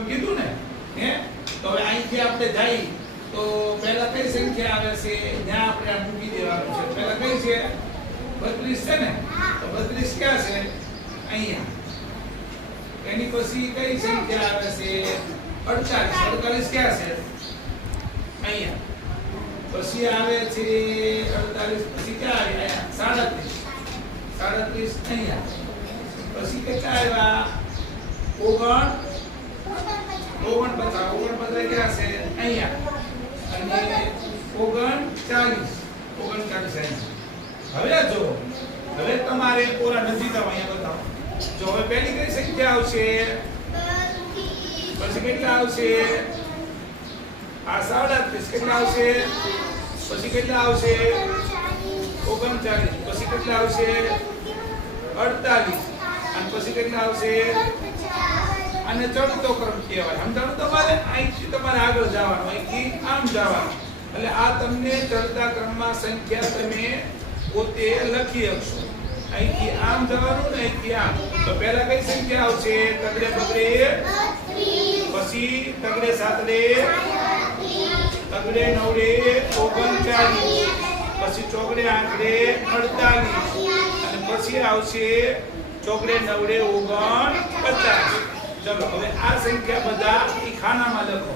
એમ કીધું ને હે તો હવે અહીંથી આપણે જઈ તો પહેલા કઈ સંખ્યા આવે છે ત્યાં આપણે આ મૂકી દેવાનું છે પહેલા કઈ છે 32 છે ને તો 32 ક્યાં છે અહીંયા એની પછી કઈ સંખ્યા આવે છે 48 ક્યાં છે અહીંયા પછી આવે છે 48 પછી ક્યાં આવે અહીંયા 37 અહીંયા પછી કેટલા આવ્યા 49 ક્યાં છે અહીંયા અને 39 હવે જો હવે તમારે પૂરા નથી જવા અહીંયા બતાવો જો હવે પહેલી કઈ સંખ્યા આવશે પછી કેટલા આવશે આ 37 કેટલા આવશે પછી કેટલા આવશે 39 પછી કેટલા આવશે 48 અને પછી કેટલા આવશે અને ચડતો ક્રમ કહેવાય સમજાણું તમારે અહીંથી તમારે આગળ જવાનું અહીંથી આમ જવાનું એટલે આ તમને ચડતા ક્રમમાં સંખ્યા તમે પોતે લખી શકશો અહીંથી આમ જવાનું ને અહીંથી આમ તો પહેલા કઈ સંખ્યા આવશે તગડે પગડે પછી તગડે સાતડે તગડે નવડે 39 પછી ચોકડે આંકડે 48 અને પછી આવશે ચોકડે નવડે 49 ચલો હવે આ સંખ્યા બધા ઈ ખાનામાં લખો